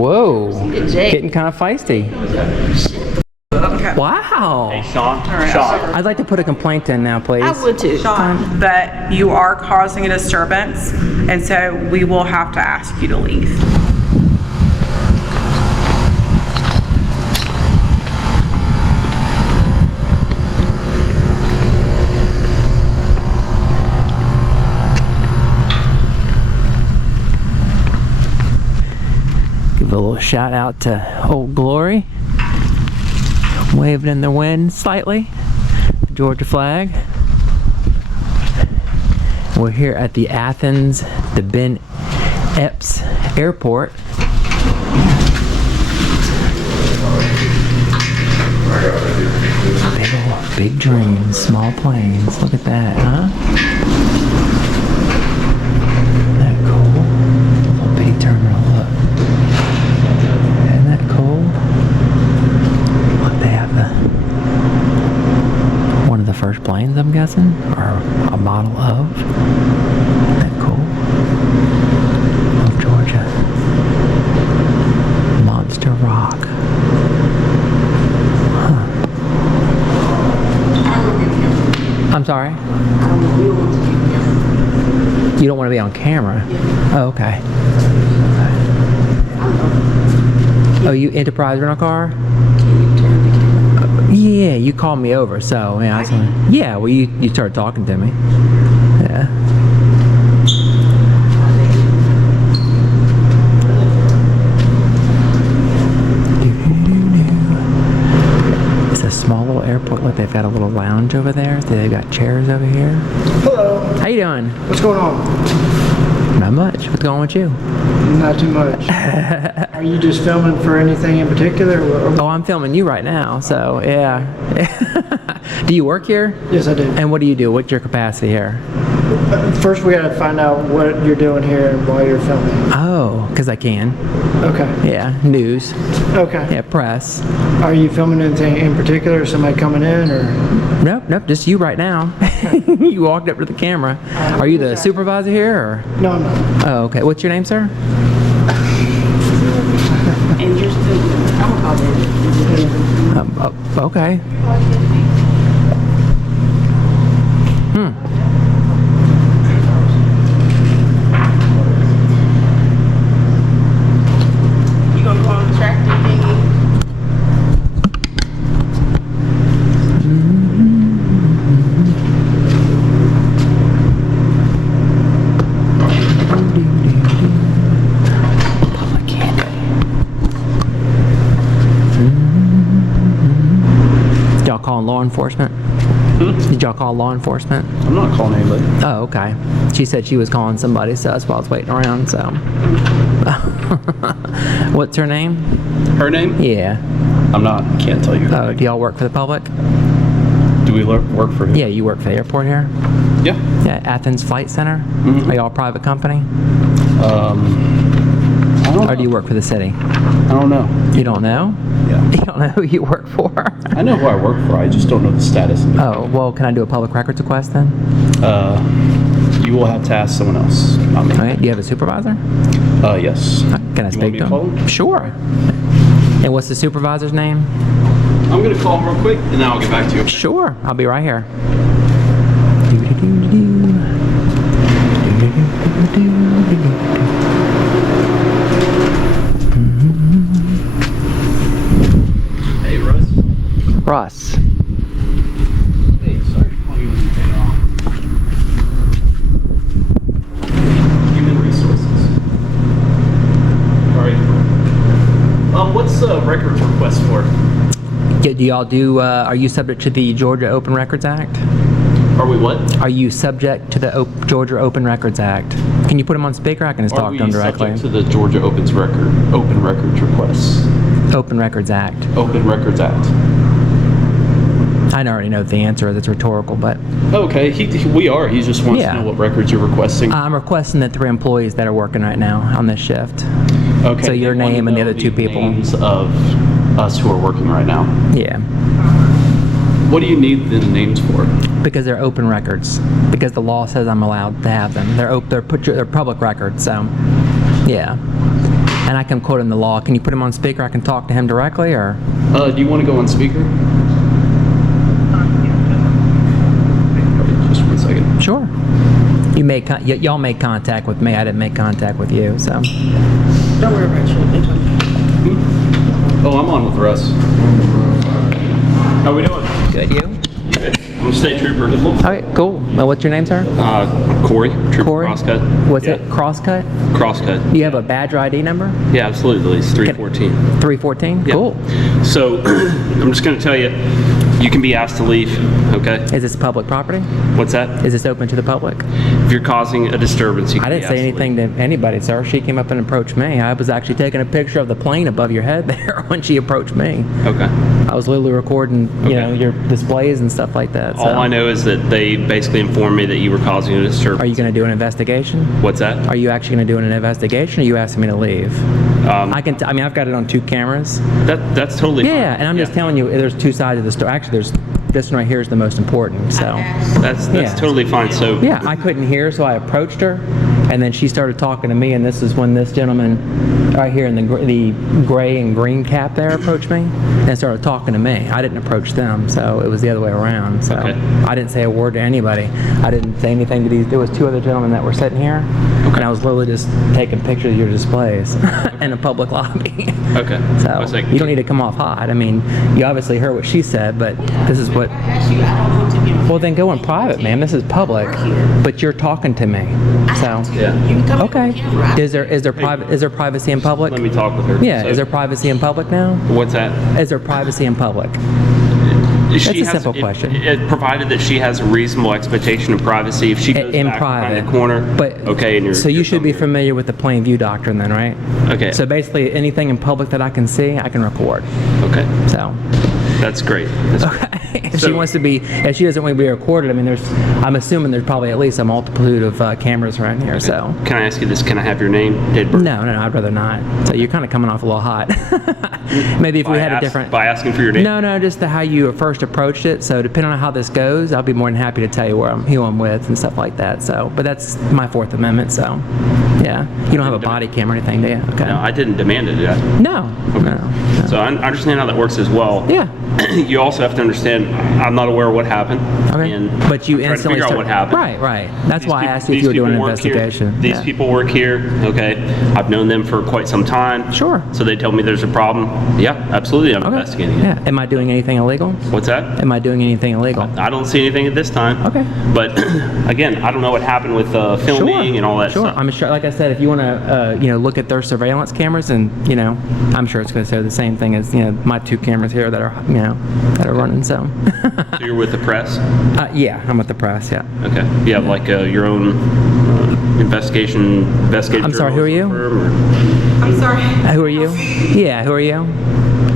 Whoa. Getting kind of feisty. Okay. Wow. Hey, Sean. Sean. I'd like to put a complaint in now, please. I would too. Sean, that you are causing a disturbance, and so we will have to ask you to leave. Give a little shout out to Old Glory. Waving in the wind slightly. The Georgia flag. We're here at the Athens, the Ben Epps Airport. Big dreams, small planes. Look at that, huh? Isn't that cool? Little bitty terminal, look. Isn't that cool? Look, they have one of the first planes, I'm guessing, or a model of. Isn't that cool? Of Georgia. Monster Rock. Huh. I'm sorry? You don't want to be on camera? Oh, okay. Oh, you Enterprise rental car? Yeah, you called me over, so yeah. I was like, yeah, well, you started talking to me. Yeah. It's a small little airport. Look, they've got a little lounge over there. They've got chairs over here. Hello. How you doing? What's going on? Not much. What's going on with you? Not too much. Are you just filming for anything in particular? Oh, I'm filming you right now, so yeah. Do you work here? Yes, I do. And what do you do? What's your capacity here? First, we got to find out what you're doing here and why you're filming. Oh, because I can. Okay. Yeah, news. Okay. Yeah, press. Are you filming anything in particular? Somebody coming in or? Nope, just you right now. You walked up to the camera. Are you the supervisor here, or? No, I'm not. Oh, okay. What's your name, sir? And you're still, I'm gonna call it. Okay. You gonna go on the tractor thingy? Public candy. Did y'all call law enforcement? Did y'all call law enforcement? I'm not calling anybody. Oh, okay. She said she was calling somebody, so that's why I was waiting around, so. What's her name? Her name? Yeah. I'm not. Can't tell you. Oh, do y'all work for the public? Do we work for who? Yeah, you work for the airport here? Yeah. Yeah, Athens Flight Center? Mhm. Are y'all a private company? I don't Or know. do you work for the city? I don't know. You don't know? Yeah. You don't know who you work for? I know who I work for. I just don't know the status of it. Oh, well, can I do a public records request then? You will have to ask someone else, not me. All right, do you have a supervisor? Yes. Can I You speak want me to to call him? him? Sure. And what's the supervisor's name? I'm gonna call him real quick, and then I'll get back to you. Sure, I'll be right here. Hey, Russ. Russ. Hey, sorry to call you when you day off. Human resources. All right. What's the records request for? Do y'all do, are you subject to the Georgia Open Records Act? Are we what? Are you subject to the Georgia Open Records Act? Can you put him on speaker? I can just Are talk we to him directly. subject to the Georgia Open Records requests? Open Records Act. Open Records Act. I already know the answer. That's rhetorical, but Okay, we are. He just wants Yeah. to know what records you're requesting. I'm requesting the 3 employees that are working right now on this shift. Okay. So your they wanna name and the know other 2 people. Names of us who are working right now. Yeah, What do you need the names for? because they're open records. Because the law says I'm allowed to have them. They're public records. So, Yeah. And I can quote him the law. Can you put him on speaker? I can talk to him directly, or? Do you want to go on speaker? Just 1 second. Sure. Y'all made contact with me. I didn't make contact with you, so. Don't worry about you. They told me. Oh, I'm on with Russ. How we doing? Good, you? I'm a state trooper. Okay, cool. Well, what's your name, sir? Corey. Trooper Corey? Crosscut. What's Yeah. it? Crosscut? Crosscut. Do you have a badge or ID number? Yeah, absolutely. It's 314. 314? Yeah. Cool. So, I'm just going to tell you, you can be asked to leave, okay? Is this public property? What's that? Is this open to the public? If you're causing a disturbance, you I can didn't be say asked to anything to anybody, sir. She came up and approached me. I was actually taking a picture of the plane above your head there when she approached me. leave. Okay. I was literally recording, you Okay. know, your displays and stuff like that. So. All I know is that they basically informed me that you were causing a disturbance. Are you going to do an investigation? What's that? Are you actually going to do an investigation, or are you asking me to leave? I mean, I've got it on 2 cameras. That's totally fine. Yeah, and I'm just telling you, there's 2 sides of the story. Actually, there's this one right here is the most important. So. That's Yeah. totally fine. So Yeah, I couldn't hear, so I approached her, and then she started talking to me, and this is when this gentleman right here in the gray and green cap there approached me and started talking to me. I didn't approach them, so it was the other way around. So Okay. I didn't say a word to anybody. I didn't say anything to these. There was 2 other gentlemen that were sitting here, and I was literally just taking pictures of your displays in a public lobby. Okay. So I was like, you don't need to come off hot. I mean, you obviously heard what she said, but this is what. I asked you, I don't want to be. Well, then go in private, ma'am. This is public, but you're talking to me. So, Yeah. You can come okay. on camera. Is there privacy in public? Let me talk with her. Yeah. So- Is there privacy in public now? What's that? Is there privacy in public? That's a simple question. Provided that she has a reasonable expectation of privacy. If she goes In back private. behind the corner, But okay, and you're so you you're should be somewhere. familiar with the plain view doctrine, then, right? Okay. So basically, anything in public that I can see, I can record. Okay. So. That's great. That's great. If she So- wants to be, if she doesn't want to be recorded, I mean, I'm assuming there's probably at least a multitude of cameras around here. So. Can I ask you this? Can I have your name? Date of birth? No, I'd rather not. So you're kind of coming off a little hot. Maybe if we had a different. By asking for your name? No, just how you first approached it. So depending on how this goes, I'll be more than happy to tell you who I'm with and stuff like that. So, but that's my 4th Amendment. So, yeah, you don't have a body cam or anything, do you? Okay. No, I didn't demand it, did I? No. No. So I understand how that works as well. Yeah. You also have to understand, I'm not aware of what happened. Okay. And But you I'm trying to instantly figure out start- what happened. Right. That's These why I peop- asked you if these you were doing an people work here. investigation. These Yeah. people work here, okay? I've known them for quite some time. Sure. So they tell me there's a problem. Yeah, absolutely, I'm Okay. investigating it. Yeah. Am I doing anything illegal? What's that? Am I doing anything illegal? I don't see anything at this time. Okay. But again, I don't know what happened with filming and all that Sure. stuff. I'm sure. Like I said, if you want to, look at their surveillance cameras, and I'm sure it's going to say the same thing as my 2 cameras here that are, that are running. So. So you're with the press? Yeah, I'm with the press. Yeah. Okay. You have like your own investigative I'm sorry, who are you? journalism firm, or- I'm sorry. Who are you? Yeah. Who are you?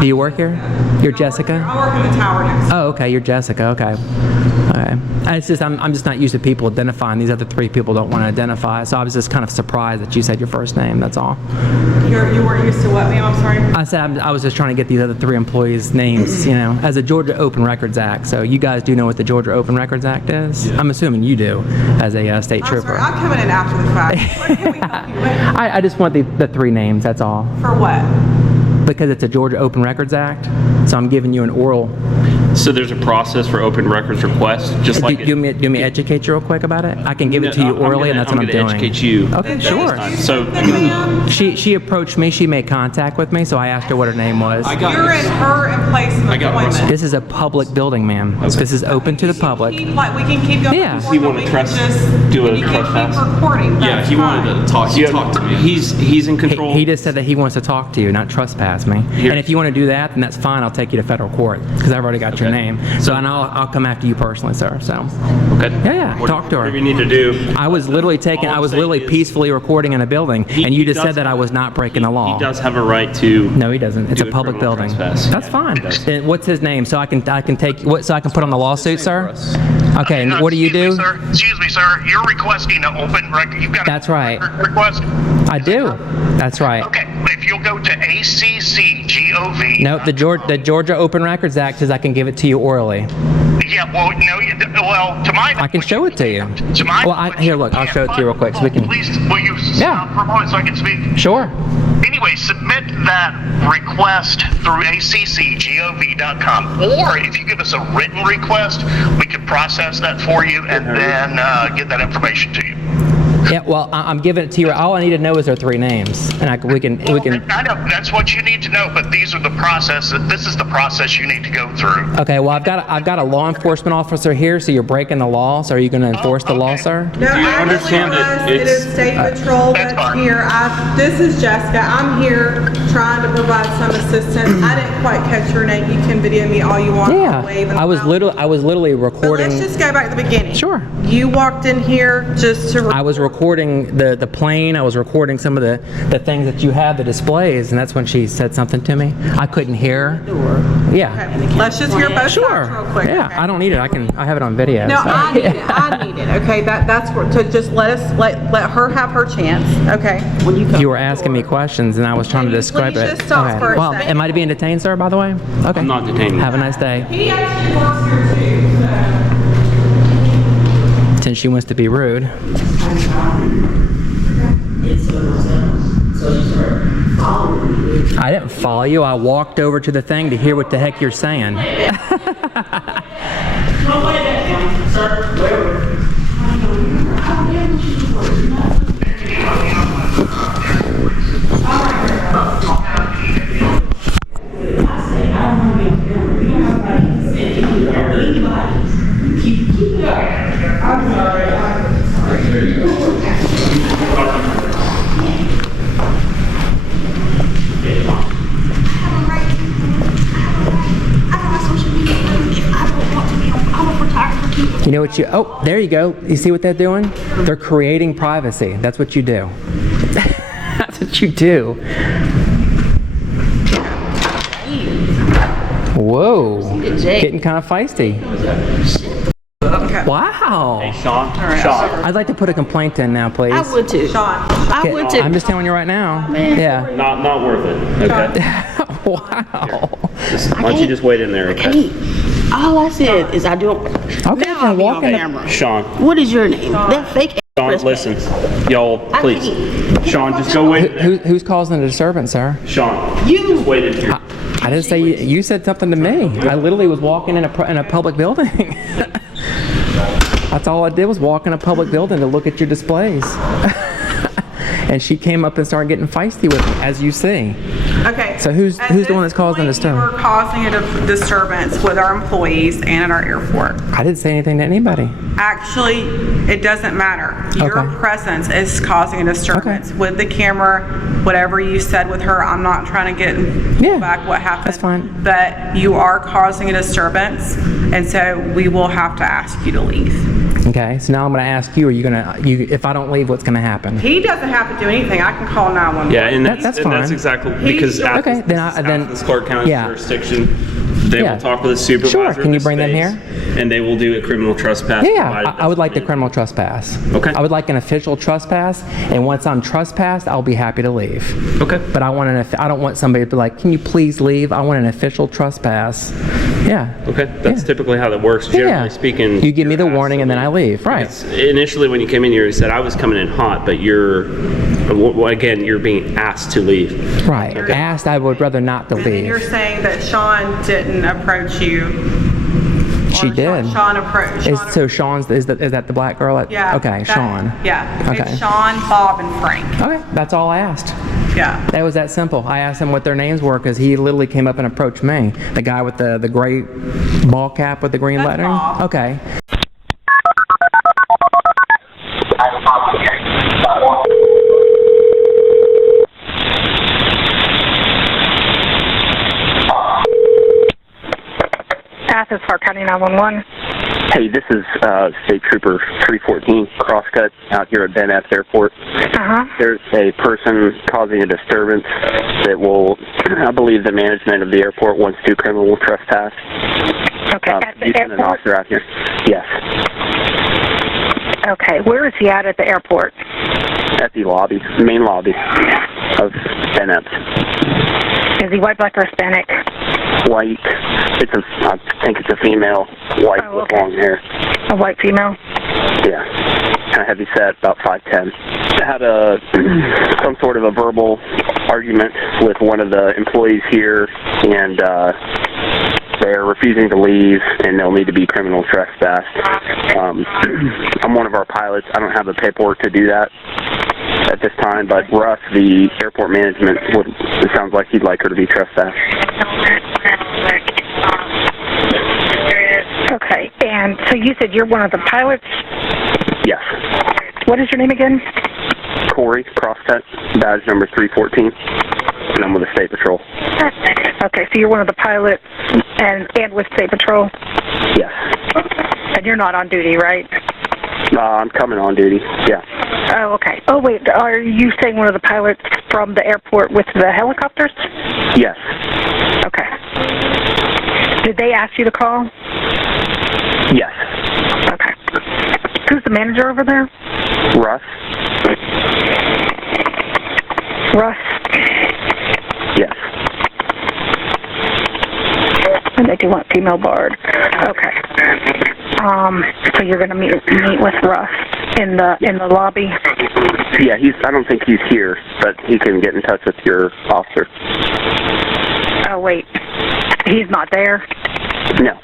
Do you work here? You're Jessica. I work in the tower next. Oh, okay. You're Jessica. Okay. Okay. It's just I'm just not used to people identifying. These other 3 people don't want to identify, so I was just kind of surprised that you said your first name. That's all. You weren't used to what, ma'am? I'm sorry. I said I was just trying to get these other 3 employees' names, as a Georgia Open Records Act. So you guys do know what the Georgia Open Records Act is? I'm assuming you do, as a state I'm trooper. sorry. I'm coming in after the fact. What can we help you with? I just want the 3 names. That's all. For what? Because it's a Georgia Open Records Act, so I'm giving you an oral. So there's a process for open records requests, just like Do you want me to educate you real quick about it? I can give it to you orally, and that's what I'm doing. I'm going to educate you. Okay, at sure. this time. So She approached me. She made contact with me, so I asked her what her name was. You're in her employment. This is a public building, ma'am. This is open to the public. We can keep going. Yeah. before, He but wanted we to can trust- just- do a and you can trespass? keep recording. Yeah, That's he wanted fine. to talk. He Yeah, talked to me. He's in control. He just said that he wants to talk to you, not trespass me. And if you want to do that, then that's fine. I'll take you to federal court because I've already got your Okay. name. So and I'll come after you personally, sir. So Okay. yeah, talk to her. Whatever you need to do. I was literally saying is- peacefully recording in a building, and you just said that I was not breaking the law. He does have a right to. No, he doesn't. It's do a public criminal building. trespass. That's Yeah, fine. he does. And what's his name? So I can take what? So I can put on the lawsuit, sir. Okay. And what do you do? Excuse me, sir. You're requesting an open record. You've got That's right. request. I do. That's right. Okay, if you'll go to GOV. No, the Georgia Open Records Act says I can give it to you orally. Yeah, well, no, to my I can show it to you. To my Well, here, look, I'll show it to you real quick so we can. Please, will you Yeah. stop for a moment so I can speak? Sure. Anyway, submit that request through accgov.com. Or if you give us a written request, we can process that for you and then get that information to you. Yeah, well, I'm giving it to you. All I need to know is their 3 names, and we can. I know that's what you need to know, but these are the process. This is the process you need to go through. Okay, well, I've got a law enforcement officer here, so you're breaking the law. So are you going to enforce the law, okay. sir? No, Do you actually, understand that it it's- is State Patrol That's that's fine. here. This is Jessica. I'm here trying to provide some assistance. I didn't quite catch your name. You can video me all you want. I'll Yeah, wave and I was I'll- literally But recording. let's just go back to the beginning. Sure. You walked in here just to. I was recording the plane. I was recording some of the things that you had, the displays, and that's when she said something to me. I couldn't hear. Yeah. Let's just hear both sides Sure. real quick. Yeah, okay? I don't need it. I have it on video. No, so. I need it. I need it. Okay, that's where to just let her have her chance. Okay. When you come. You were asking me questions, and I was trying to Can you describe please it. just stop for a Well, second? am I being detained, sir? By the way. Okay. I'm not detaining you. Have a nice day. He actually works here too. Since she wants to be rude. I didn't follow you. I walked over to the thing to hear what the heck you're saying. You know what you, oh, there you go. You see what they're doing? They're creating privacy. That's what you do. That's what you do. Whoa. Getting kind of feisty. Wow. Sean? Sean. I'd like to put a complaint in now, please. I would too. Sean. I would too. I'm just telling you right now. Man. Yeah. Not worth it. Okay. Wow. Why don't you just wait in there, okay? Hey, all I said is I don't. Okay, Now I'll then be walk on in the, camera. Sean. What is your name? That fake. Sean, ass listen. respect. Y'all, please. Sean, just go wait. who's causing the disturbance, sir? Sean, You. just wait in here. I didn't say you, you said something to me. I literally was walking in a public building. That's all I did was walk in a public building to look at your displays. And she came up and started getting feisty with me, as you see. Okay. So who's At the this one that's causing the point, disturbance? You are causing a disturbance with our employees and at our airport. I didn't say anything to anybody. Actually, it doesn't matter. Your Okay. presence is causing a disturbance with the camera. Whatever you said with her, I'm not trying to get Yeah, back what happened. that's fine. But you are causing a disturbance, and so we will have to ask you to leave. Okay, so now I'm going to ask you, are you going to, if I don't leave, what's going to happen? He doesn't have to do anything. I can call 911. Yeah, and That's that's fine. exactly because Okay, Athens, then Athens Clark County yeah. jurisdiction, they Yeah. will talk with a supervisor. Sure, in can you this bring them space, and they will do a criminal trespass. Yeah, provided I would like the that's criminal trespass. Okay. I would like an official trespass, and once I'm trespassed, I'll be happy to leave. Okay. But I don't want somebody to be like, can you please leave? I want an official trespass. Yeah. Okay, that's Yeah. typically how that works. Yeah. Generally speaking, You give me the you're asked warning to and then I leave. Right. It's- initially, when you came in here, you said I was coming in hot, but again, you're being asked to leave. Right. Asked, I would rather not to And then you're leave. saying that Sean didn't approach you. She or did. Sean approached. So Sean's, is that the black girl? Yeah. Okay, that- Sean. Yeah. Okay. It's Sean, Bob, and Frank. Okay, that's all I asked. Yeah. That was that simple. I asked him what their names were because he literally came up and approached me. The guy with the gray ball cap with the green That's lettering. Bob. Okay. Athens, Clark County 911. Hey, this is State Trooper 314 Crosscut out here at Van Ness Airport. Uh-huh. There's a person causing a disturbance that will, I believe the management of the airport wants to criminal trespass. Okay, at the You sent an airport? officer out here. Yes, Okay, where is he at the airport? at the lobby, main lobby. of NF. Is he white, black, or Hispanic? White. I think it's a female. White Oh, with okay. long hair. A white female? Yeah. Kind of heavy set, about 5'10". Had some sort of a verbal argument with one of the employees here, and they're refusing to leave, and they'll need to be criminal trespass. I'm one of our pilots. I don't have the paperwork to do that at this time, but Russ, the airport management, it sounds like he'd like her to be trespassed. Okay, and so you said you're one of the pilots? Yes. What is your name again? Corey, crosscut, badge number 314, and I'm with the State Patrol. Okay, so you're one of the pilots and with State Patrol? Yes. And you're not on duty, right? I'm coming on duty, yeah. Oh, okay. Oh, wait, are you saying one of the pilots from the airport with the helicopters? Yes. Okay. Did they ask you to call? Yes. Okay. Who's the manager over there? Russ? Russ? Yes. And they do want female bard. Okay. So you're going to meet with Russ in the lobby? Yeah, I don't think he's here, but he can get in touch with your officer. Oh, wait. He's not there? No.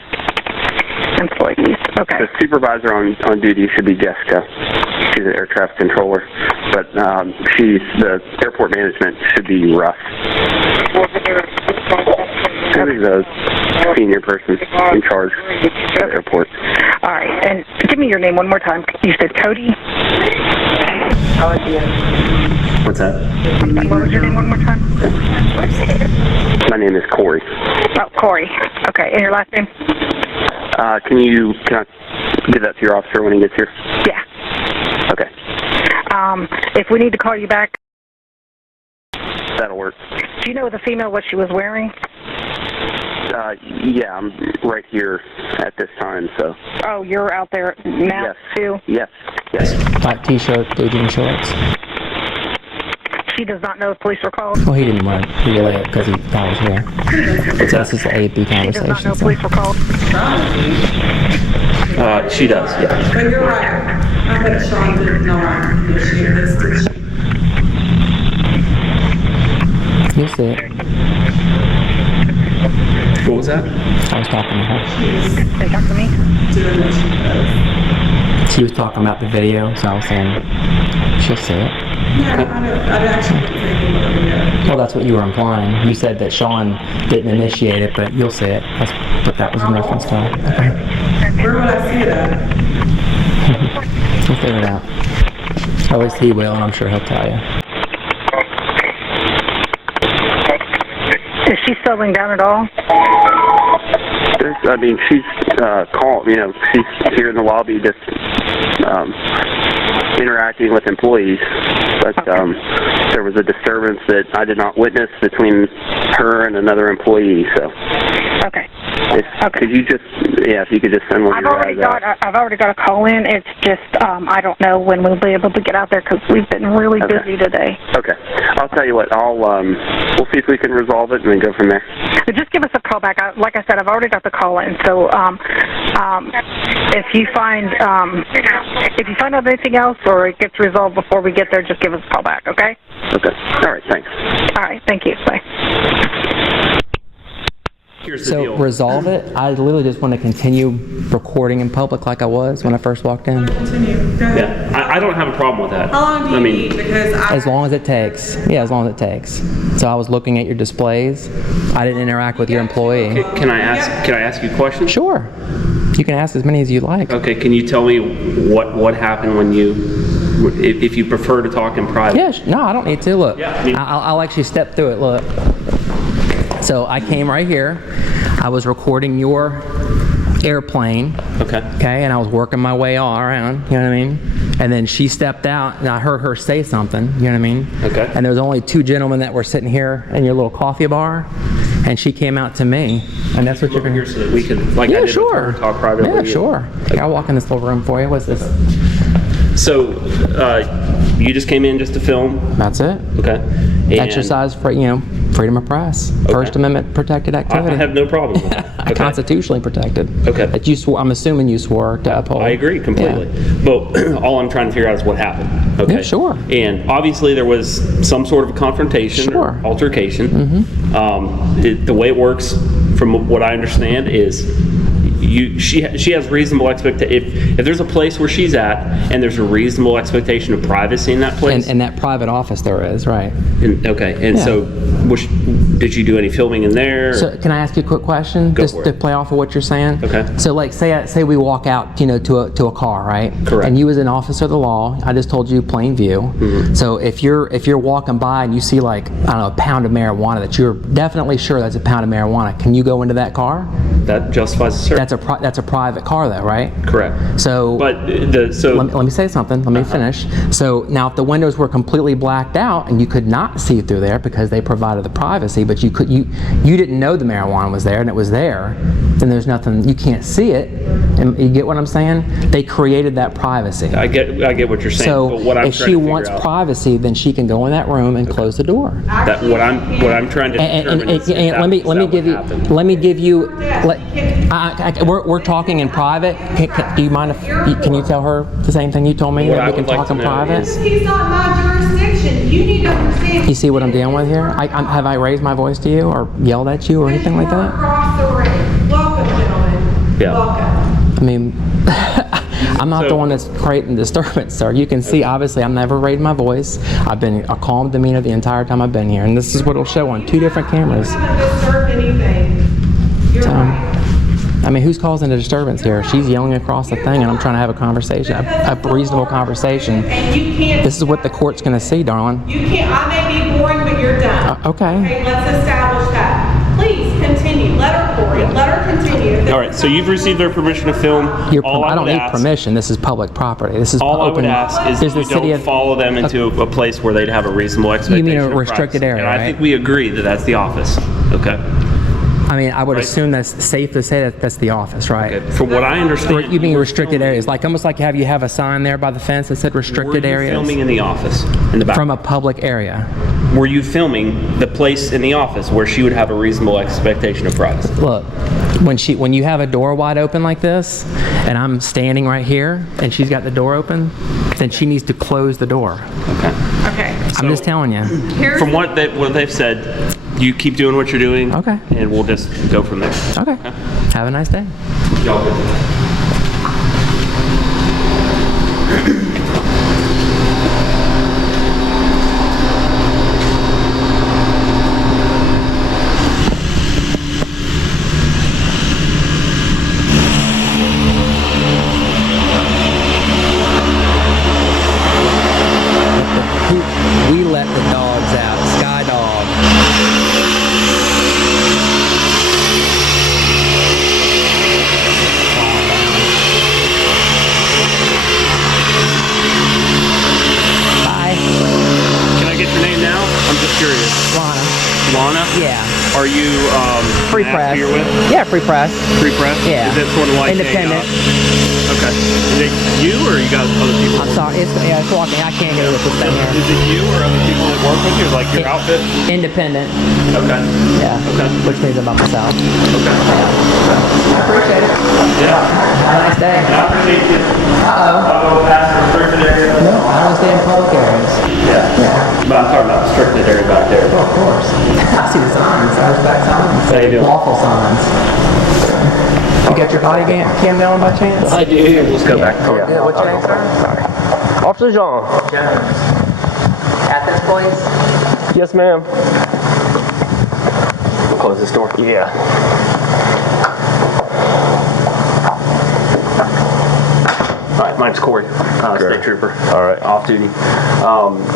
Employees. Okay. The supervisor on duty should be Jessica. She's an air traffic controller, but the airport management should be Russ. Who's the senior person in charge of the airport? All right. And give me your name one more time. You said Cody? What's that? What was your name one more time? My name is Corey. Oh, Corey. Okay. And your last name? Can I give that to your officer when he gets here? Yeah. Okay. If we need to call you back, That'll work. do you know the female what she was wearing? Yeah, I'm right here at this time, so. Oh, you're out there now Yes. too? Yes. Yes. Black t-shirt, blue jean shorts. She does not know if police were called? Well, he didn't want to relay it because he thought I was here. So this is the A&P She does not conversation. know So. police were called? She does, yeah. But you're right. I bet Sean didn't know I initiated this, did she? You'll see it. What was that? I was talking to her. They talk to me? Doing what she does. She was talking about the video, so I was saying she'll see it. Yeah, I know. I actually didn't think about it yet. Well, that's what you were implying. You said that Sean didn't initiate it, but you'll see it. That's what that was in reference to. Okay. Where would I see that? We'll figure it out. At least he will, and I'm sure he'll tell you. Is she settling down at all? She's called, she's here in the lobby just interacting with employees. But there was a disturbance that I did not witness between her and another employee, so. Okay. Could you just, if you could just send one of your guys out. I've already got a call in. It's just, I don't know when we'll be able to get out there because we've been really busy today. Okay. I'll tell you what, we'll see if we can resolve it and then go from there. So just give us a call back. Like I said, I've already got the call in. So if you find out anything else or it gets resolved before we get there, just give us a call back, okay? Okay. All right, thanks. All right, thank you. Bye. Here's the So deal. resolve it. I literally just want to continue recording in public like I was when I first walked in. Continue. Go ahead. Yeah, I don't have a problem with that. How long do you need? Because As long as it takes. Yeah, as long as it takes. So I was looking at your displays. I didn't interact with your employee. Can I ask you a question? Sure. You can ask as many as you like. Okay, can you tell me what happened when if you prefer to talk in private? Yeah, no, I don't need to. Look, Yeah, I mean- I'll actually step through it. Look. So I came right here. I was recording your airplane. Okay. Okay, and I was working my way all around, you know what I mean? And then she stepped out, and I heard her say something, you know what I mean? Okay. And there was only two gentlemen that were sitting here in your little coffee bar, and she came out to me, and that's what you're Over going here so that we can, like I Yeah, did with sure. her, talk privately. Yeah, sure. I'll walk in this little room for you. What's this? So, You just came in just to film? That's it. Okay. And Exercise for, freedom of press. First Amendment protected activity. I have no problem with that. Okay. Constitutionally protected. Okay. That you swore, I'm assuming you swore to uphold. I agree completely. Yeah. But all I'm trying to figure out is what happened. Okay. Yeah, sure. And obviously there was some sort of a confrontation Sure. or altercation. The way it works, from what I understand, is she has reasonable expectation. If there's a place where she's at and there's a reasonable expectation of privacy in that place. And that private office there is, right. And Yeah. so did you do any filming in there? So can I ask you a quick question? Go Just for to it. play off of what you're saying? Okay. So like say we walk out, to a car, right? Correct. And you as an officer of the law, I just told you plain view. Mm-hmm. So if you're walking by and you see like, I don't know, a pound of marijuana that you're definitely sure that's a pound of marijuana, can you go into that car? That justifies the search. That's a private car though, right? Correct. So But let me say something. Let me finish. So now, if the windows were completely blacked out and you could not see through there because they provided the privacy, but you didn't know the marijuana was there and it was there, then there's nothing. You can't see it. And you get what I'm saying? They created that privacy. I get what you're saying. So but what I'm if trying she to figure wants out, privacy, then she can go in that room and close the door. that what I'm trying to determine is And let me give you. We're talking in private. Do you mind if can you tell her the same thing you told me, What that I we can would like talk to in know private? is- He's not my jurisdiction. You need to understand. You see what I'm dealing with here? Have I raised my voice to you or yelled at you or anything like that? Across the ring. Welcome, gentlemen. Yeah. Welcome. I mean, I'm not the one that's creating disturbance, sir. You can see, obviously, I've never raised my voice. I've been a calm demeanor the entire time I've been here, and this is what it'll show on 2 different cameras. You haven't disturbed anything. You're right. I mean, who's causing a disturbance here? She's yelling across the thing, and I'm trying to have a conversation, a reasonable conversation. And you can't. This is what the court's going to see, darling. You can't. I may be boring, but you're done. Okay. Okay, let's establish that. Please continue. Let her, Corey. Let her continue. all right. So you've received their permission to film. All I don't would need ask- permission. This is public property. This is All I open. would ask is There's that the you city don't of follow them into a place where they'd have a reasonable expectation. mean a of restricted privacy. area, And I right? think we agree that that's the office. Okay. I mean, I would Right. assume that's safe to say that that's the office, right? Okay. From what I understand, You mean were restricted filming- areas, like almost like you have a sign there by the fence that said restricted Were you areas filming in the office in the back? from a public area. Were you filming the place in the office where she would have a reasonable expectation of privacy? Look, when you have a door wide open like this, and I'm standing right here, and she's got the door open, then she needs to close the door. Okay. Okay. I'm just telling you. From what they've said, you keep doing what you're doing. Okay. And we'll just go from there. Okay. Have a nice day. Y'all good? We let the dogs out. Sky Dog. Bye. Can I get your name now? I'm just curious. Lana. Lana? Yeah. Are you Free an actor press. you're with? Yeah, free press. Free press? Yeah. Is that sort of like Independent. Okay. Is it you or you got other people? I'm sorry. It's walking. I can't get it with this thing here. Is it you or other people that work with you? Like your outfit? Independent. Okay. Yeah. Okay. Which means I'm by myself. Okay. I appreciate it. Yeah. Have a nice day. I appreciate you. Uh-oh. I'll go past the restricted area. No, I don't stay in public areas. Yeah. But I'm talking about restricted area back there. Oh, of course. I see the signs. I respect signs. How you doing? Lawful signs. You got your body cam going by chance? I do. Let's go back. Yeah. What's your name, sir? Officer Jean. Athens, please. Yes, ma'am. We'll close this door. Yeah. All right, mine's Corey, state trooper. All right. Off duty.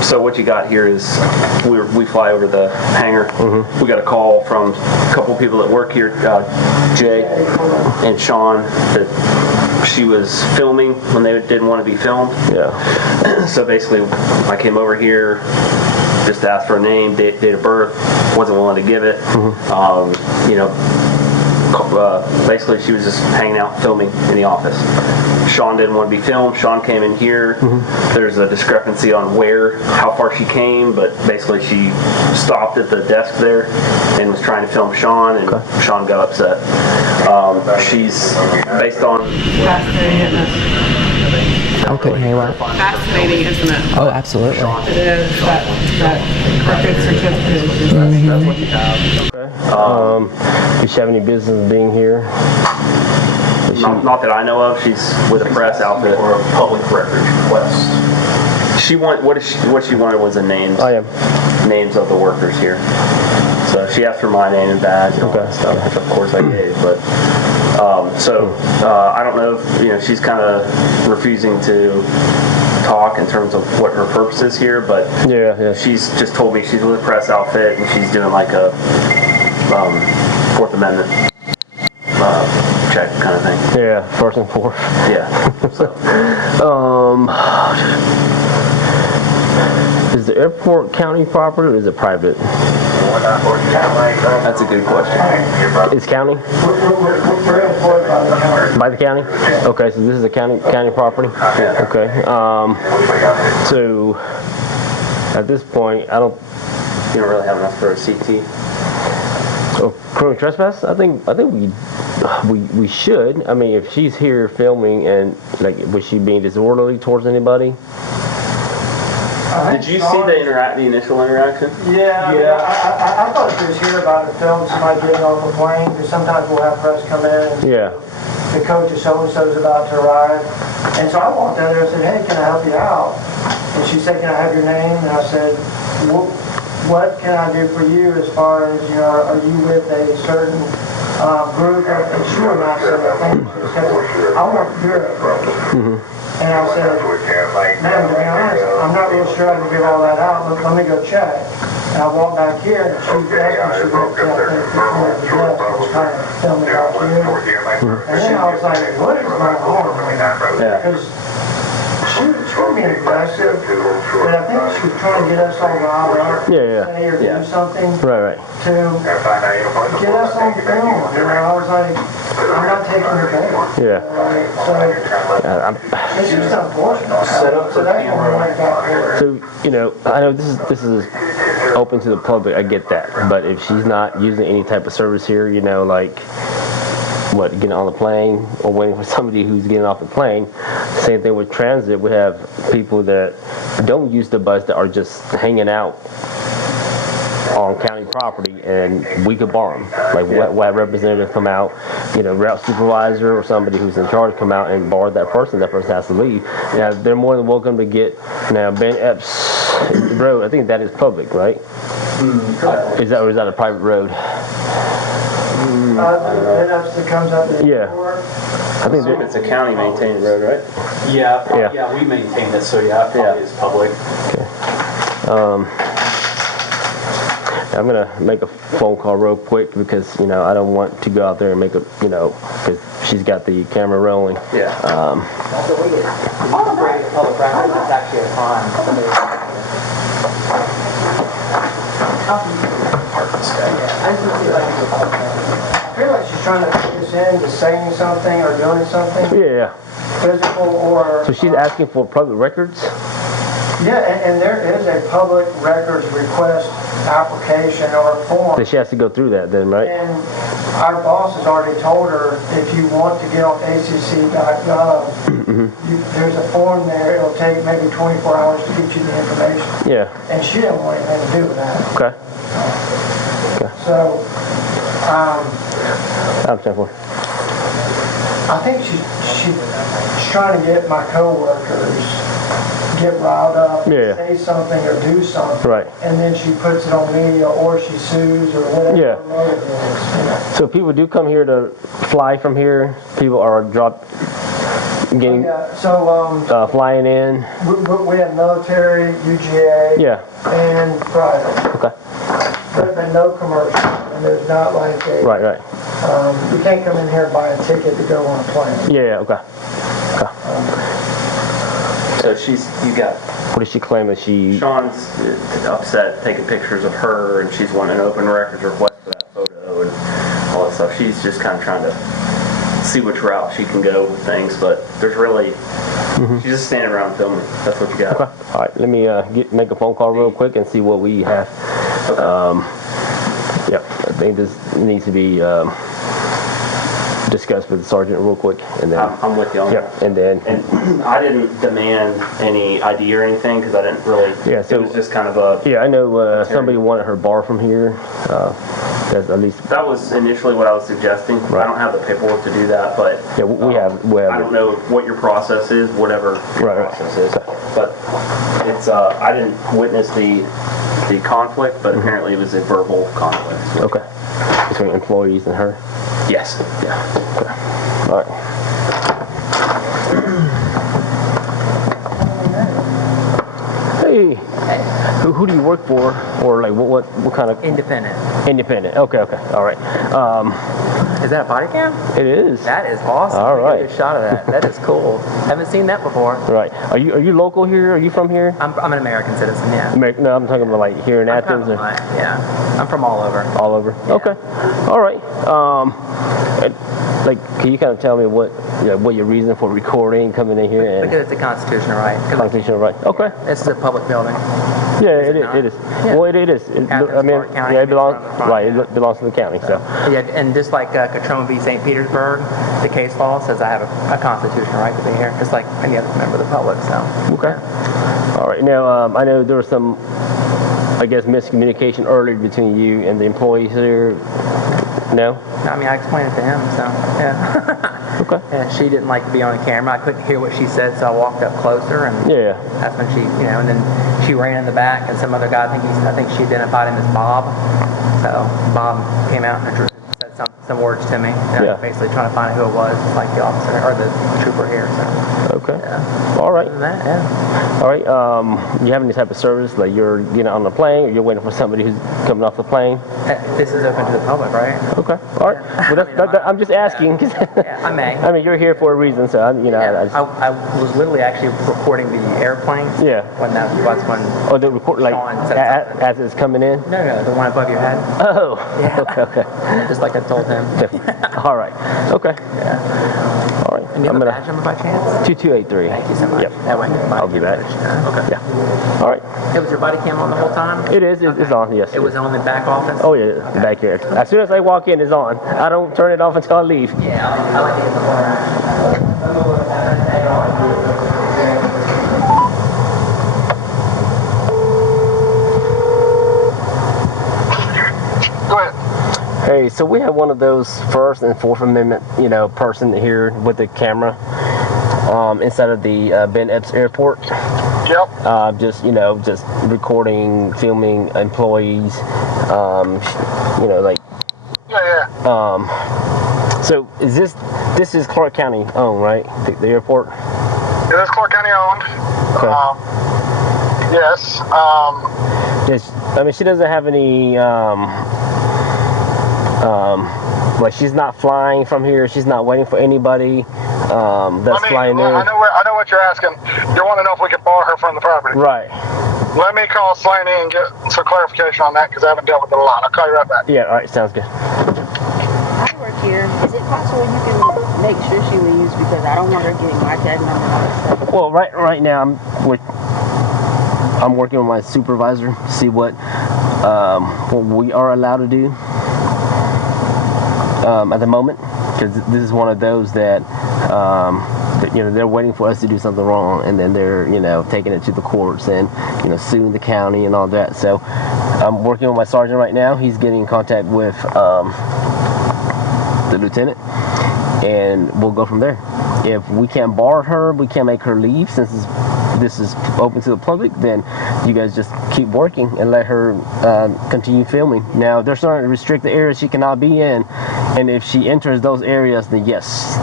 So what you got here is we fly over the hangar. Mm-hmm. We got a call from a couple people that work here, Jay and Sean, that she was filming when they didn't want to be filmed. Yeah. So basically, I came over here just to ask for a name, date of birth. Wasn't willing to give it. Mm-hmm. You know, basically she was just hanging out filming in the office. Sean didn't want to be filmed. Sean came in here. There's a discrepancy on how far she came, but basically she stopped at the desk there and was trying to film Sean, and Sean got upset. She's based on Fascinating, isn't it? Okay, hey, what? Fascinating, isn't it? Oh, absolutely. It is, that crooked certificate is Does she have any business being here? not that I know of. She's with a press outfit. Or a public records request. She what she wanted was the names. I am. Names of the workers here. So she asked for my name and badge and all that stuff, which of course I gave. But I don't know if she's kind of refusing to talk in terms of what her purpose is here, but she's just told me she's with a press outfit and she's doing like a Fourth Amendment check kind of thing. Yeah, first and fourth. Yeah. Is the airport county property or is it private? That's a good question. It's county? We're employed by the county. By the county? Okay, so this is a county property? Yeah. Okay. So at this point, You don't really have enough for a CT. criminal trespass? I think we should. I mean, if she's here filming and was she being disorderly towards anybody? Did you see the initial interaction? Yeah. I thought she was here about the film, somebody getting off a plane, because sometimes we'll have press come in and the coach of so-and-so is about to arrive. And so I walked out there and said, hey, can I help you out? And she said, can I have your name? And I said, what can I do for you as far as, are you with a certain group? And she would not say anything. She said, I want your approach. And I said, ma'am, to be honest, I'm not real sure I can give all that out. Let me go check. And I walked back here, and she asked me, she went to the desk and was kind of filming out here. And then I was like, what is going on? Because she was being aggressive, but I think she was trying to get us all riled up, say or do something Right. to get us on film. I was like, I'm not taking your bait. So it's just unfortunate. So that's when we went back there. So I know this is open to the public. I get that, but if she's not using any type of service here, getting on the plane or waiting for somebody who's getting off the plane. Same thing with transit. We have people that don't use the bus that are just hanging out on county property, and we could borrow them. We'll have representative come out, route supervisor or somebody who's in charge come out and borrow that person. That person has to leave. Now, they're more than welcome to get, Ben Epps Road, I think that is public, right? Is that a private road? That comes up to the I think it's a county maintained road, right? Yeah, we maintain it, so it probably is public. Okay. I'm gonna make a phone call real quick because I don't want to go out there and make a because she's got the camera rolling. Also, we get public record, that's actually a crime. I feel like she's trying to put us into saying something or doing something physical or... So she's asking for public records? Yeah, and there is a public records request application or form. So she has to go through that then, right? And our boss has already told her, if you want to get on acc.gov, there's a form there. It'll take maybe 24 hours to get you the information. Yeah. And she didn't want anything to do with that. Okay. So, I'm for. I think she's trying to get my coworkers get riled up, say something or do something, and then she puts it on media or she sues or whatever her motive is. So people do come here to fly from here. People are flying in. We have military, UGA, and private. Okay. But no commercial, and there's not like a... Right. You can't come in here and buy a ticket to go on a plane. Okay. So you got... What does she claim that she... Sean's upset taking pictures of her, and she's wanting an open records request for that photo and all this So she's just kind of trying to see which route she can go with things, but there's really, she's just standing around filming. That's what you got. Okay. All right. Let me make a phone call real quick and see what we have. Yeah, I think this needs to be discussed with the sergeant real quick, and then I'm with you on that. and then I didn't demand any ID or anything because I didn't really. Yeah, so it was just kind of a. yeah, I know somebody wanted her bar from here. That's at least That was initially what I was suggesting. Right. I don't have the paperwork to do that, but yeah, we have. I don't know what your process is, whatever your process is, but it's I didn't witness the conflict, but apparently it was a verbal conflict. Okay. Between employees and her. Yes. Yeah. Okay. All right. Hey. Who do you work for, or like what kind of? Independent. Independent. Okay. All right. Is that a body cam? It is. That is awesome. All right. Get a good shot of that. That is cool. Haven't seen that before. Right. Are you local here? Are you from here? I'm an American citizen, yeah. No, I'm talking about like here in Athens. Or Yeah. I'm from all over. all over. Yeah. Okay. All right. Like, can you kind of tell me what your reason for recording, coming in here, and Because it's a constitutional right. 'Cause constitutional right? Okay. This is a public building. Yeah, it not? is. Yeah. Well, it is. Athens, I mean, Clark County, yeah, it belongs. it's from the Right, front, it belongs to the county. So. Yeah, and just like Catrona v. St. Petersburg, the case law says I have a constitutional right to be here, just like any other member of the public. So. Okay. All right. Now, I know there was some, I guess, miscommunication earlier between you and the employees here. No. I mean, I explained it to him. So yeah. Okay. Yeah, she didn't like to be on camera. I couldn't hear what she said, so I walked up closer, and Yeah. that's when she, and then she ran in the back, and some other guy, I think she identified him as Bob. So Bob came out and said some words to me, Yeah. basically trying to find out who it was, like the officer or the trooper here. So Okay. yeah. All right. Other than that, yeah. All right. You have any type of service, like you're getting on the plane, or you're waiting for somebody who's coming off the plane? This is open to the public, right? Okay. All right. Well, I'm just asking. 'Cause Yeah, I may. I mean, you're here for a reason, so I just, I was literally actually recording the airplane. Yeah. When that's when. Oh, the record, like Sean said as it's coming in. No, the one above your head. Oh. Yeah. Okay. Yeah, just like I told him. All right. Okay. Yeah. All right. And you have a badge number by chance? 2283. Thank you so much. Yep. That way. I'll be back. Okay. Yeah. All right. It was your body cam on the whole time? It is. It's on. Yes. It was on the back office? Oh yeah, back here. As soon as I walk in, it's on. I don't turn it off until I leave. Yeah, I like to get the Go ahead. Hey, so we have one of those First and Fourth Amendment, person here with the camera inside of the Ben Epps Airport. Yep. Just recording, filming employees. Like. Yeah. So this is Clark County owned, right? The airport. It is Clark County owned. Okay. Yes. She doesn't have any. Like she's not flying from here. She's not waiting for anybody that's flying in. I know what you're asking. You want to know if we can bar her from the property. Right. Let me call Slaney and get some clarification on that because I haven't dealt with it a lot. I'll call you right back. Yeah. All right. Sounds good. I work here. Is it possible you can make sure she leaves because I don't want her getting my tag number and all that stuff? Well, right now I'm working with my supervisor to see what we are allowed to do at the moment, because this is one of those that they're waiting for us to do something wrong, and then they're taking it to the courts and suing the county and all that. So I'm working with my sergeant right now. He's getting in contact with the lieutenant, and we'll go from there. If we can't bar her, we can't make her leave, since this is open to the public, then you guys just keep working and let her continue filming. Now, there's certain restricted areas she cannot be in, and if she enters those areas, then yes,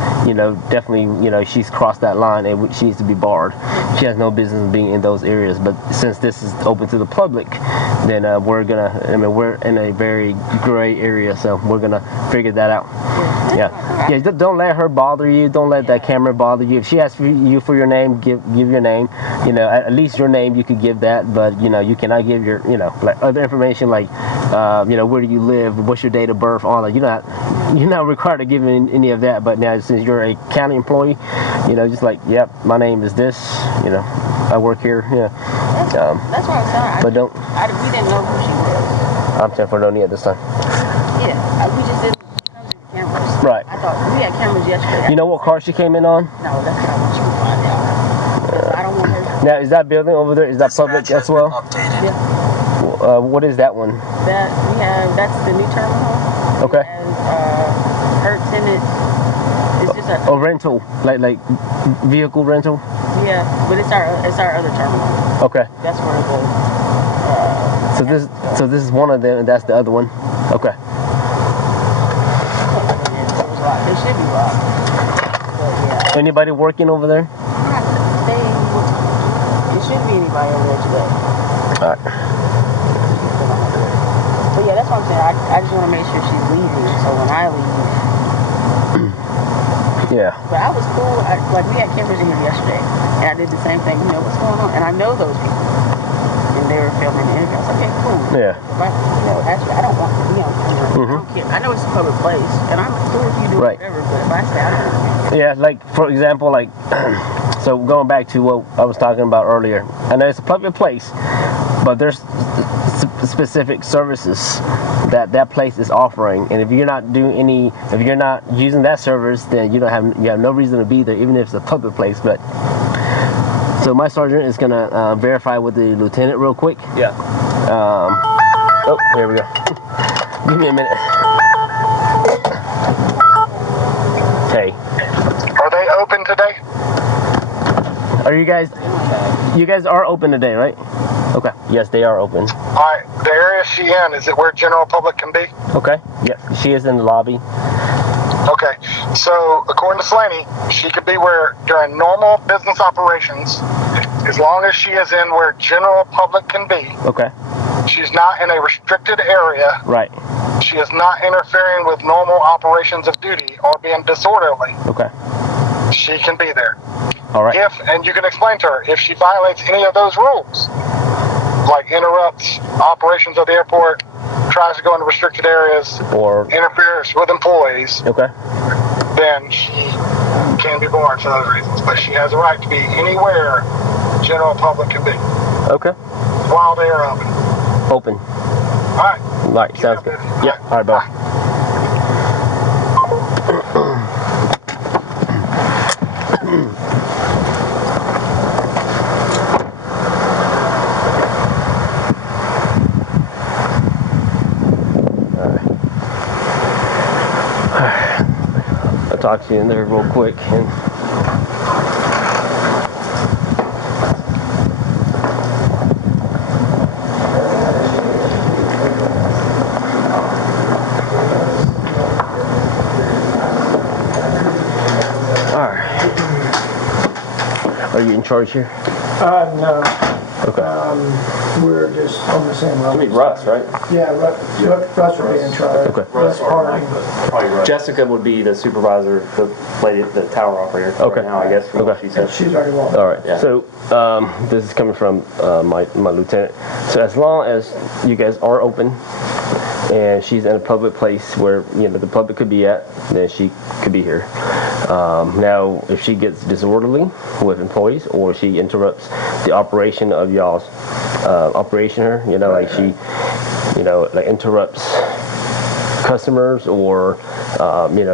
definitely, she's crossed that line and she needs to be barred. She has no business being in those areas. But since this is open to the public, then we're in a very gray area, so we're gonna figure that out. Yeah. Don't let her bother you. Don't let that camera bother you. If she asks you for your name, give your name. At least your name you could give that, but you cannot give your like other information like where do you live, what's your date of birth, all that. You're not required to give any of that. But now, since you're a county employee, just like, yep, my name is this. I work here. Yeah. That's what I'm saying. But don't. We didn't know who she was. I'm saying for no need at this time. Yeah, we just didn't know the cameras. Right. I thought we had cameras yesterday. You know what car she came in on? No, that's what I want you to find out. 'Cause I don't want her. Now, is that building over there? Is that public as well? Yeah. What is that one? That's the new terminal. Okay. And her tenant is just a. Oh, rental, like vehicle rental. Yeah, but it's our other terminal. Okay. That's where it goes. So this is one of them, and that's the other one. Okay. It should be locked. But yeah. Anybody working over there? It shouldn't be anybody over there today. All right. But yeah, that's what I'm saying. I just want to make sure she's leaving, so when I leave. Yeah. But I was cool. We had cameras in here yesterday, and I did the same thing. What's going on? And I know those people, and they were filming the interview. I was like, okay, cool. Yeah. But actually, I don't want to be on camera. I don't care. I know it's a public place, and I'm cool if you do whatever. But if I say I don't want to. Yeah, like for example, so going back to what I was talking about earlier, I know it's a public place, but there's specific services that place is offering, and if you're not using that service, then you have no reason to be there, even if it's a public place. But so my sergeant is gonna verify with the lieutenant real quick. Yeah. Oh, here we go. Give me a minute. Hey. Are they open today? Are you guys are open today, right? Okay. Yes, they are open. All right, the area she in, is it where general public can be? Okay. Yeah, she is in the lobby. Okay, so according to Slaney, she could be where during normal business operations, as long as she is in where general public can be. Okay. She's not in a restricted area. Right. She is not interfering with normal operations of duty or being disorderly. Okay. She can be there. All right. And you can explain to her, if she violates any of those rules, like interrupts operations of the airport, tries to go into restricted areas, or interferes with employees, okay, then she can be barred for those reasons. But she has a right to be anywhere general public can be. Okay. While they are open. Open. All right. All right. Sounds good. Yeah. All right, bye. I'll talk to you in there real quick. Are you in charge here? No. Okay. We're just on the same level. I mean, Russ, right? Yeah, Russ will be in charge. Okay. Russ Harding. Jessica would be the supervisor, the lady, the tower operator. Okay. Right now, I guess. From what she said. She's already walked. All right. Yeah. So this is coming from my lieutenant. So as long as you guys are open and she's in a public place where the public could be at, then she could be here. Now, if she gets disorderly with employees or she interrupts the operation of y'all's operation here, like she, like interrupts customers or,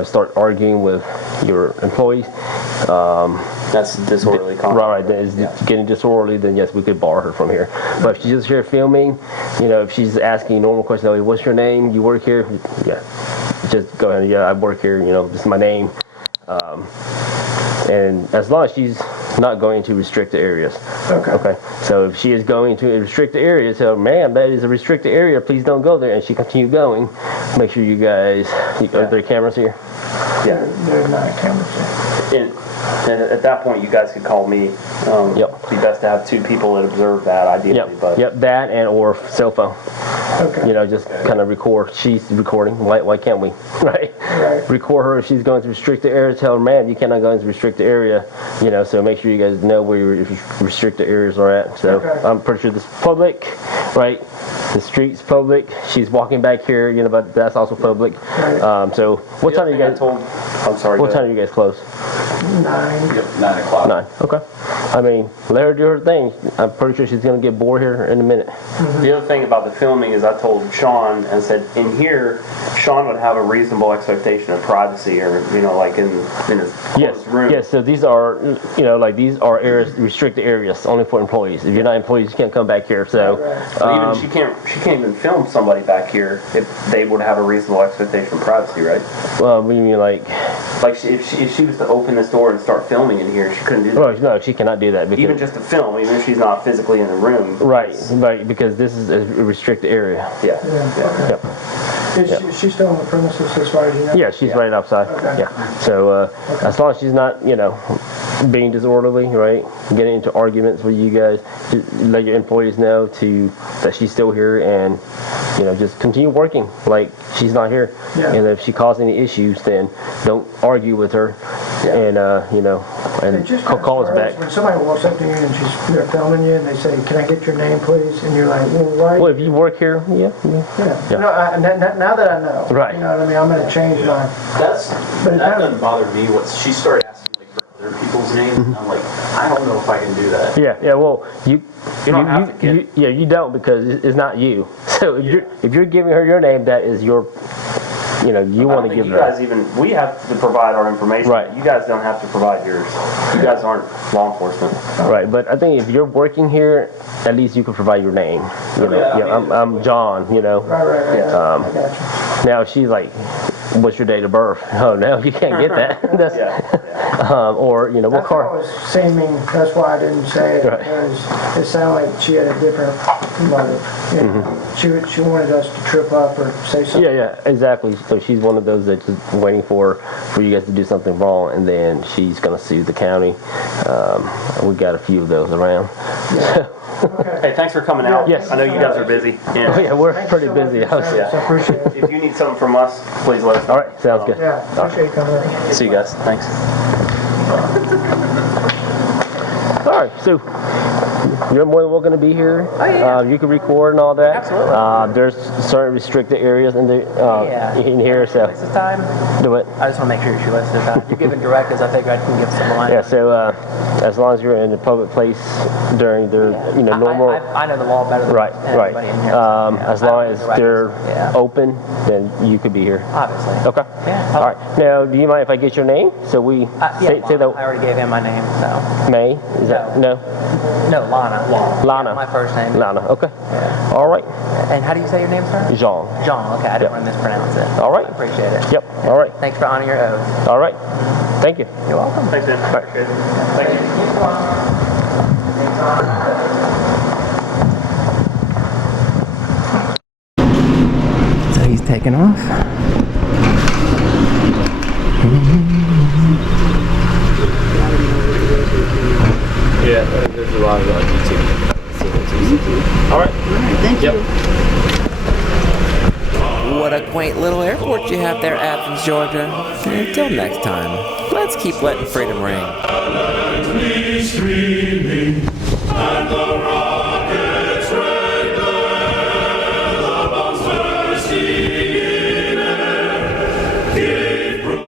start arguing with your employees. That's disorderly conduct. Right, then it's getting disorderly, then yes, we could bar her from here. But if she's just here filming, if she's asking normal questions, like, what's your name? You work here? Yeah, just go ahead. Yeah, I work here. This is my name. And as long as she's not going to restricted areas. Okay. So if she is going to a restricted area, tell her, ma'am, that is a restricted area. Please don't go there. And she continue going. Make sure you guys, are there cameras here? Yeah. There's not cameras here. And at that point, you guys could call me. It'd be best to have two people that observe that, ideally. Yep, that and or cell phone. Okay. Just kind of record. She's recording. Why can't we? Right? Record her if she's going to restricted area. Tell her, ma'am, you cannot go into restricted area. So make sure you guys know where your restricted areas are at. So I'm pretty sure this is public, right? the street's public. She's walking back here, you know, but that's also public. So what time are you guys? I'm sorry. What time are you guys close? 9. Yep, 9 o'clock. 9. Okay. I mean, let her do her thing. I'm pretty sure she's gonna get bored here in a minute. The other thing about the filming is I told Sean and said in here, Sean would have a reasonable expectation of privacy, or you know, like in his closed room. Yes. So these are, you know, like these are areas, restricted areas, only for employees. If you're not employees, you can't come back here. So But even she can't even film somebody back here if they would have a reasonable expectation of privacy, right? What do you mean, like if she was to open this door and start filming in here, she couldn't do that. Oh no, she cannot do that because Even just to film, even if she's not physically in the room. right, because this is a restricted area. Yeah. Yep. Is she still on the premises as far as you know? Yeah, she's right outside. Okay. Yeah. So as long as she's not, you know, being disorderly, right, getting into arguments with you guys, just let your employees know that she's still here, and you know, just continue working like she's not here. Yeah. And if she causes any issues, then don't argue with her, and you know, and Just call us back. When somebody walks up to you and they're filming you and they say, "Can I get your name, please?" and you're like, "Well, right." Well, if you work here, yeah. Yeah. No, now that I know, Right. You know what I mean? I'm gonna change my. That doesn't bother me. She started asking like for other people's names, and I'm like, I don't know if I can do that. Yeah. Well, you don't have to, kid. you don't, because it's not you. So if you're giving her your name, that is your, you know, you want to give you her. guys we have to provide our information. Right. You guys don't have to provide yours. You guys aren't law enforcement. Right, but I think if you're working here, at least you can provide your name. You know, I'm John. You know. Right. I got you. Now she's like, "What's your date of birth?" Oh no, you can't get that. That's, or you know, what That's car? what was seeming. That's why I didn't say it, Right. because it sounded like she had a different motive. You know, she wanted us to trip up or say something. Yeah, exactly. So she's one of those that's just waiting for you guys to do something wrong, and then she's gonna sue the county. We got a few of those around. Okay. Hey, thanks for coming out. Yes. I know you guys are busy. Oh, yeah, we're pretty busy. I appreciate it. If you need something from us, please let us know. All right, sounds good. Yeah, appreciate you coming in. See you guys. Thanks. All right, so you're more than welcome to be here. Oh, yeah. You can record and all that. Absolutely. There's certain restricted areas in the in here, so This time, do it. I just want to make sure you're shoelaces this time. You're giving directives. I figure I can give some line. Yeah, so as long as you're in a public place during the normal. I know the law better than Right. everybody in here. As long as they're open, then you could be here. Obviously. Okay. Yeah. All right. Now, do you mind if I get your name? So we say I that. already gave him my name, so. May? Is that no? No, Lana. Lana. Yeah, my first name. Lana. Okay. Yeah. All right. And how do you say your name, sir? Jean. John. Okay, I didn't want to mispronounce it. All right. I appreciate it. Yep. All right. Thanks for honoring your oath. All right. Thank you. You're welcome. Thanks, man. Bye. Appreciate it. Thank you. So he's taking off. Yeah, there's a lot of YouTube. All right. Thank you. What a quaint little airport you have there, Athens, Georgia. Until next time, let's keep letting freedom ring.